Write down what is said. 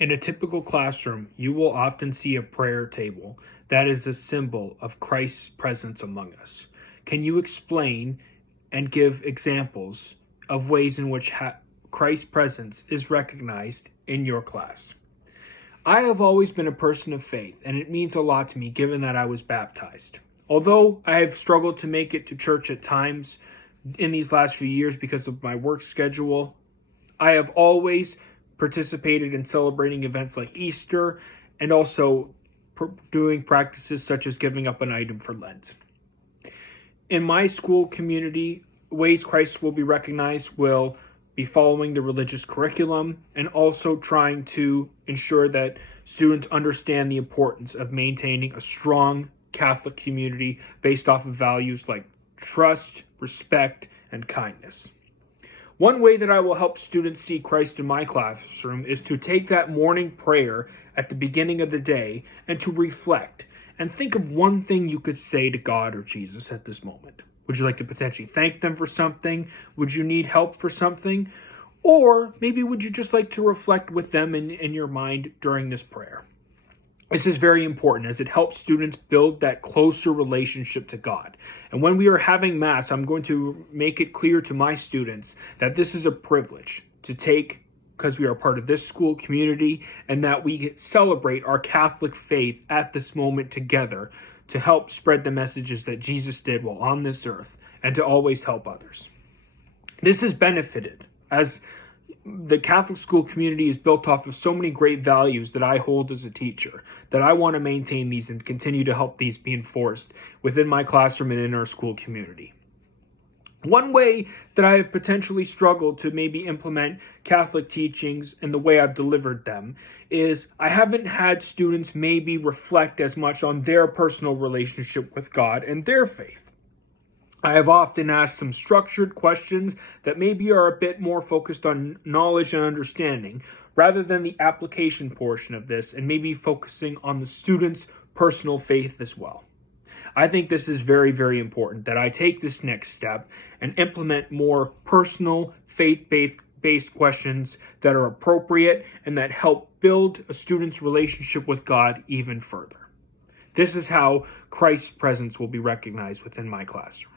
In a typical classroom, you will often see a prayer table that is a symbol of Christ's presence among us. Can you explain and give examples of ways in which Christ's presence is recognized in your class? I have always been a person of faith, and it means a lot to me given that I was baptized. Although I have struggled to make it to church at times in these last few years because of my work schedule, I have always participated in celebrating events like Easter and also doing practices such as giving up an item for Lent. In my school community, ways Christ will be recognized will be following the religious curriculum and also trying to ensure that students understand the importance of maintaining a strong Catholic community based off of values like trust, respect, and kindness. One way that I will help students see Christ in my classroom is to take that morning prayer at the beginning of the day and to reflect and think of one thing you could say to God or Jesus at this moment. Would you like to potentially thank them for something? Would you need help for something? Or maybe would you just like to reflect with them in your mind during this prayer? This is very important as it helps students build that closer relationship to God. And when we are having Mass, I'm going to make it clear to my students that this is a privilege to take because we are part of this school community and that we celebrate our Catholic faith at this moment together to help spread the messages that Jesus did while on this earth and to always help others. This has benefited as the Catholic school community is built off of so many great values that I hold as a teacher, that I want to maintain these and continue to help these be enforced within my classroom and in our school community. One way that I have potentially struggled to maybe implement Catholic teachings and the way I've delivered them is I haven't had students maybe reflect as much on their personal relationship with God and their faith. I have often asked some structured questions that maybe are a bit more focused on knowledge and understanding rather than the application portion of this and maybe focusing on the student's personal faith as well. I think this is very, very important that I take this next step and implement more personal faith-based questions that are appropriate and that help build a student's relationship with God even further. This is how Christ's presence will be recognized within my classroom.